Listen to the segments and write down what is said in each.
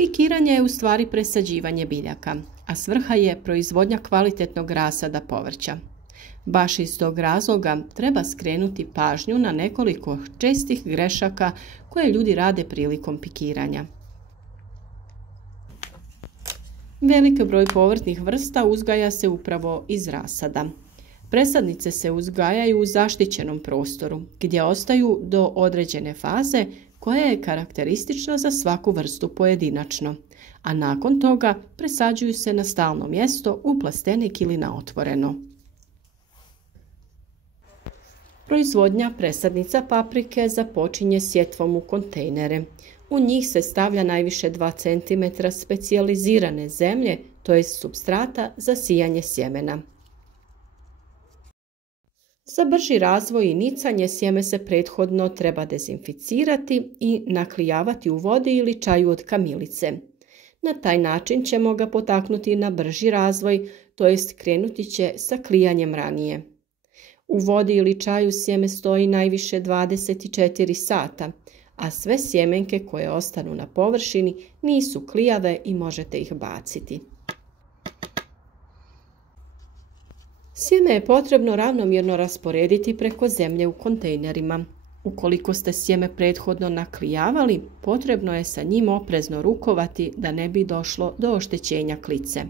Pikiranje je u stvari presađivanje biljaka, a svrha je proizvodnja kvalitetnog rasada povrća. Baš iz tog razloga treba skrenuti pažnju na nekoliko čestih grešaka koje ljudi rade prilikom pikiranja. Veliki broj povrtnih vrsta uzgaja se upravo iz rasada. Presadnice se uzgajaju u zaštićenom prostoru, gdje ostaju do određene faze koja je karakteristična za svaku vrstu pojedinačno, a nakon toga presađuju se na stalno mjesto u plastenik ili na otvoreno. Proizvodnja presadnica paprike započinje sjetvom u kontejnere. U njih se stavlja najviše 2 cm specijalizirane zemlje, to je supstrata za sijanje sjemena. Za brži razvoj i nicanje sjeme se prethodno treba dezinficirati i naklijavati u vodi ili čaju od kamilice. Na taj način ćemo ga potaknuti na brži razvoj, to jest krenuti će sa klijanjem ranije. U vodi ili čaju sjeme stoji najviše 24 sata, a sve sjemenke koje ostanu na površini nisu klijave i možete ih baciti. Sjeme je potrebno ravnomjerno rasporediti preko zemlje u kontejnerima. Ukoliko ste sjeme prethodno naklijavali, potrebno je sa njim oprezno rukovati da ne bi došlo do oštećenja klice.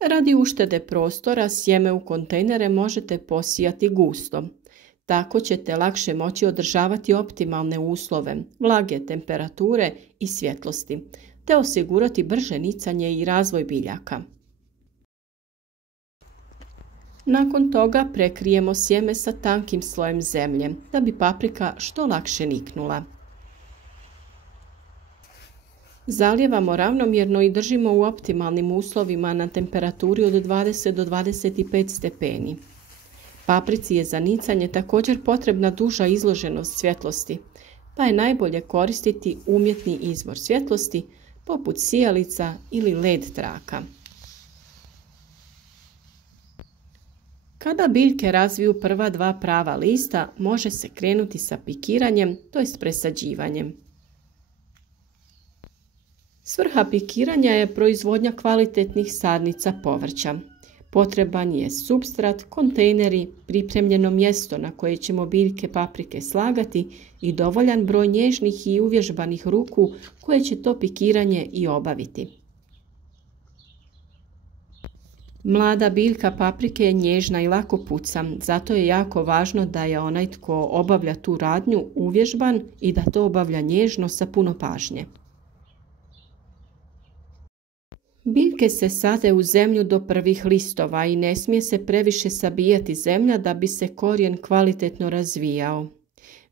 Radi uštede prostora, sjeme u kontejnere možete posijati gusto. Tako ćete lakše moći održavati optimalne uslove, vlage, temperature i svjetlosti, te osigurati brže nicanje i razvoj biljaka. Nakon toga prekrijemo sjeme sa tankim slojem zemlje, da bi paprika što lakše niknula. Zalijevamo ravnomjerno i držimo u optimalnim uslovima na temperaturi od 20 do 25 stepeni. Paprici je za nicanje također potrebna duža izloženost svjetlosti, pa je najbolje koristiti umjetni izvor svjetlosti poput sijalica ili LED traka. Kada biljke razviju prva 2 prava lista, može se krenuti sa pikiranjem, to jest presađivanjem. Svrha pikiranja je proizvodnja kvalitetnih sadnica povrća. Potreban je supstrat, kontejneri, pripremljeno mjesto na koje ćemo biljke paprike slagati i dovoljan broj nježnih i uvježbanih ruku koje će to pikiranje i obaviti. Mlada biljka paprike je nježna i lako puca, zato je jako važno da je onaj tko obavlja tu radnju uvježban i da to obavlja nježno sa puno pažnje. Biljke se sade u zemlju do prvih listova i ne smije se previše sabijati zemlja da bi se korijen kvalitetno razvijao.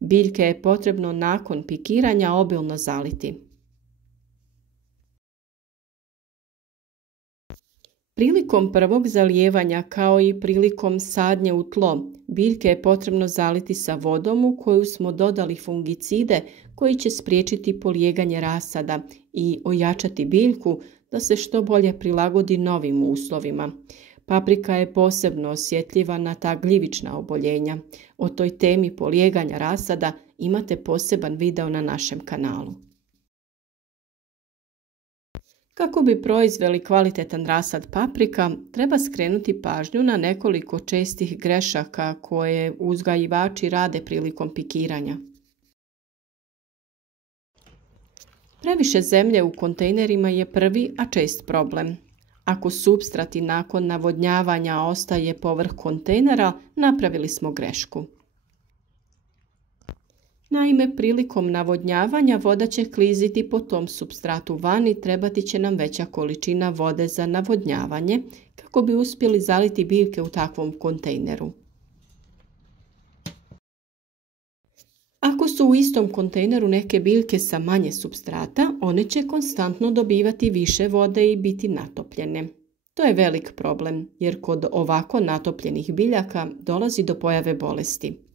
Biljke je potrebno nakon pikiranja obilno zaliti. Prilikom prvog zalijevanja kao i prilikom sadnje u tlo, biljke je potrebno zaliti sa vodom u koju smo dodali fungicide koji će spriječiti polijeganje rasada i ojačati biljku da se što bolje prilagodi novim uslovima. Paprika je posebno osjetljiva na ta gljivična oboljenja. O toj temi polijeganja rasada imate poseban video na našem kanalu. Kako bi proizveli kvalitetan rasad paprika, treba skrenuti pažnju na nekoliko čestih grešaka koje uzgajivači rade prilikom pikiranja. Previše zemlje u kontejnerima je prvi, a čest problem. Ako supstrat i nakon navodnjavanja ostaje povrh kontejnera, napravili smo grešku. Naime, prilikom navodnjavanja voda će kliziti po tom supstratu van i trebati će nam veća količina vode za navodnjavanje kako bi uspjeli zaliti biljke u takvom kontejneru. Ako su u istom kontejneru neke biljke sa manje supstrata, one će konstantno dobivati više vode i biti natopljene. To je velik problem, jer kod ovako natopljenih biljaka dolazi do pojave bolesti.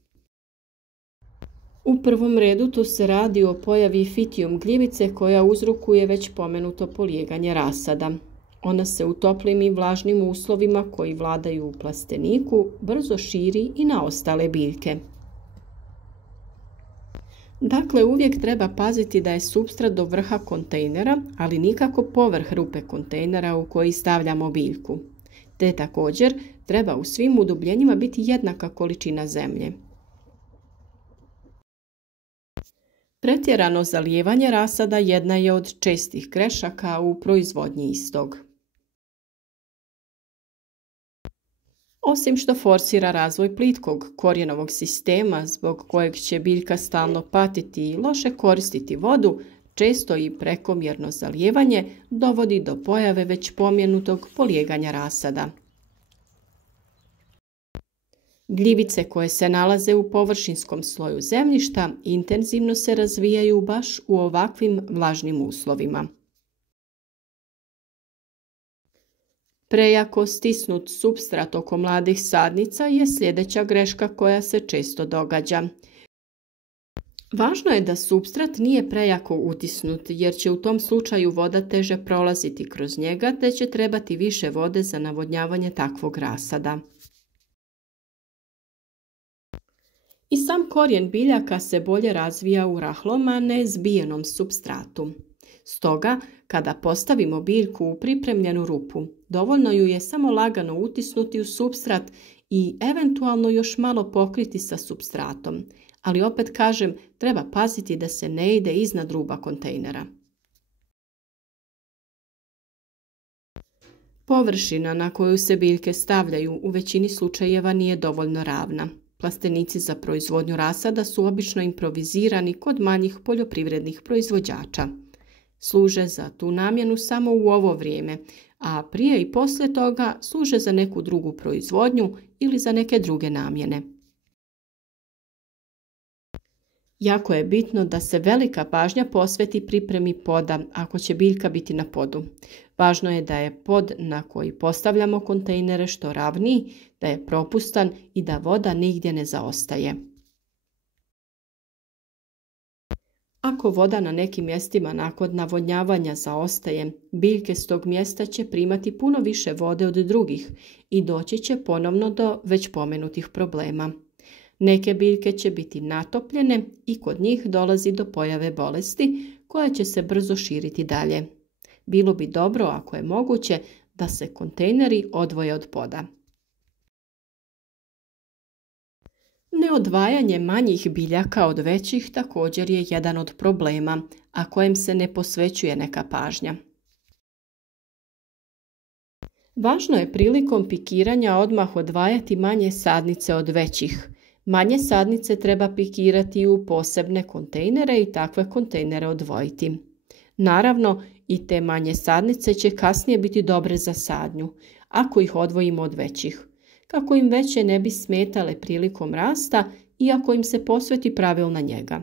U prvom redu tu se radi o pojavi fitium gljivice koja uzrokuje već pomenuto polijeganje rasada. Ona se u toplim i vlažnim uslovima koji vladaju u plasteniku brzo širi i na ostale biljke. Dakle, uvijek treba paziti da je supstrat do vrha kontejnera, ali nikako povrh rupe kontejnera u koji stavljamo biljku. Te također treba u svim udubljenjima biti jednaka količina zemlje. Pretjerano zalijevanje rasada jedna je od čestih grešaka u proizvodnji istog. Osim što forsira razvoj plitkog korijenovog sistema zbog kojeg će biljka stalno patiti i loše koristiti vodu, često i prekomjerno zalijevanje dovodi do pojave već pomenutog polijeganja rasada. Gljivice koje se nalaze u površinskom sloju zemljišta intenzivno se razvijaju baš u ovakvim vlažnim uslovima. Prejako stisnut supstrat oko mladih sadnica je sljedeća greška koja se često događa. Važno je da supstrat nije prejako utisnut jer će u tom slučaju voda teže prolaziti kroz njega te će trebati više vode za navodnjavanje takvog rasada. I sam korijen biljaka se bolje razvija u rahlom, a ne zbijenom supstratu. Stoga, kada postavimo biljku u pripremljenu rupu, dovoljno ju je samo lagano utisnuti u supstrat i eventualno još malo pokriti sa supstratom, ali opet kažem, treba paziti da se ne ide iznad ruba kontejnera. Površina na koju se biljke stavljaju u većini slučajeva nije dovoljno ravna. Plastenici za proizvodnju rasada su obično improvizirani kod manjih poljoprivrednih proizvođača. Služe za tu namjenu samo u ovo vrijeme, a prije i poslije toga služe za neku drugu proizvodnju ili za neke druge namjene. Jako je bitno da se velika pažnja posveti pripremi poda ako će biljka biti na podu. Važno je da je pod na koji postavljamo kontejnere što ravniji, da je propustan i da voda nigdje ne zaostaje. Ako voda na nekim mjestima nakon navodnjavanja zaostaje, biljke s tog mjesta će primati puno više vode od drugih i doći će ponovno do već pomenutih problema. Neke biljke će biti natopljene i kod njih dolazi do pojave bolesti koja će se brzo širiti dalje. Bilo bi dobro, ako je moguće, da se kontejneri odvoje od poda. Neodvajanje manjih biljaka od većih također je jedan od problema, a kojem se ne posvećuje neka pažnja. Važno je prilikom pikiranja odmah odvajati manje sadnice od većih. Manje sadnice treba pikirati u posebne kontejnere i takve kontejnere odvojiti. Naravno, i te manje sadnice će kasnije biti dobre za sadnju, ako ih odvojimo od većih, kako im veće ne bi smetale prilikom rasta i ako im se posveti pravilna njega.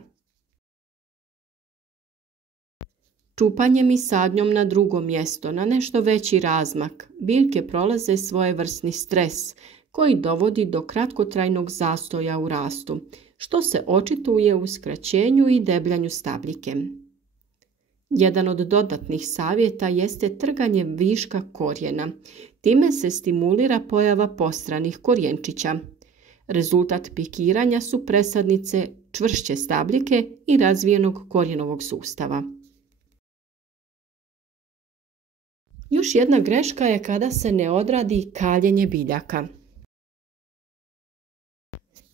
Čupanjem i sadnjom na drugo mjesto, na nešto veći razmak, biljke prolaze svojevrsni stres koji dovodi do kratkotrajnog zastoja u rastu, što se očituje u skraćenju i debljanju stabljike. Jedan od dodatnih savjeta jeste trganje viška korijena. Time se stimulira pojava postranih korijenčića. Rezultat pikiranja su presadnice čvršće stabljike i razvijenog korijenovog sustava. Još jedna greška je kada se ne odradi kaljenje biljaka.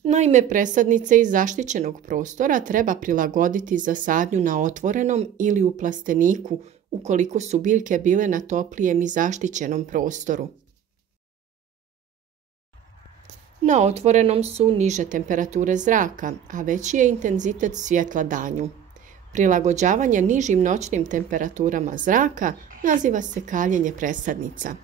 Naime, presadnice iz zaštićenog prostora treba prilagoditi za sadnju na otvorenom ili u plasteniku ukoliko su biljke bile na toplijem i zaštićenom prostoru. Na otvorenom su niže temperature zraka, a veći je intenzitet svjetla danju. Prilagođavanje nižim noćnim temperaturama zraka naziva se kaljenje presadnica.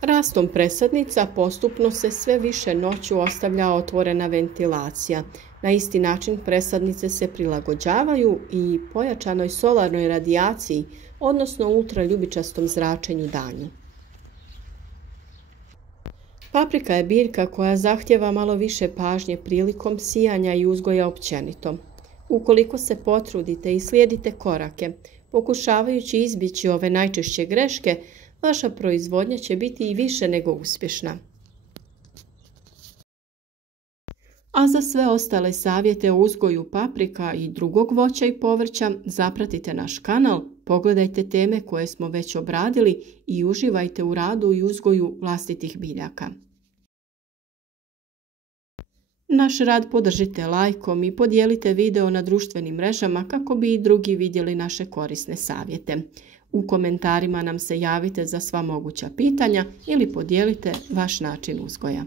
Rastom presadnica postupno se sve više noću ostavlja otvorena ventilacija. Na isti način presadnice se prilagođavaju i pojačanoj solarnoj radijaciji, odnosno ultraljubičastom zračenju danju. Paprika je biljka koja zahtjeva malo više pažnje prilikom sijanja i uzgoja općenito. Ukoliko se potrudite i slijedite korake, pokušavajući izbjeći ove najčešće greške, vaša proizvodnja će biti i više nego uspješna. A za sve ostale savjete o uzgoju paprika i drugog voća i povrća zapratite naš kanal, pogledajte teme koje smo već obradili i uživajte u radu i uzgoju vlastitih biljaka. Naš rad podržite lajkom i podijelite video na društvenim mrežama kako bi i drugi vidjeli naše korisne savjete. U komentarima nam se javite za sva moguća pitanja ili podijelite vaš način uzgoja.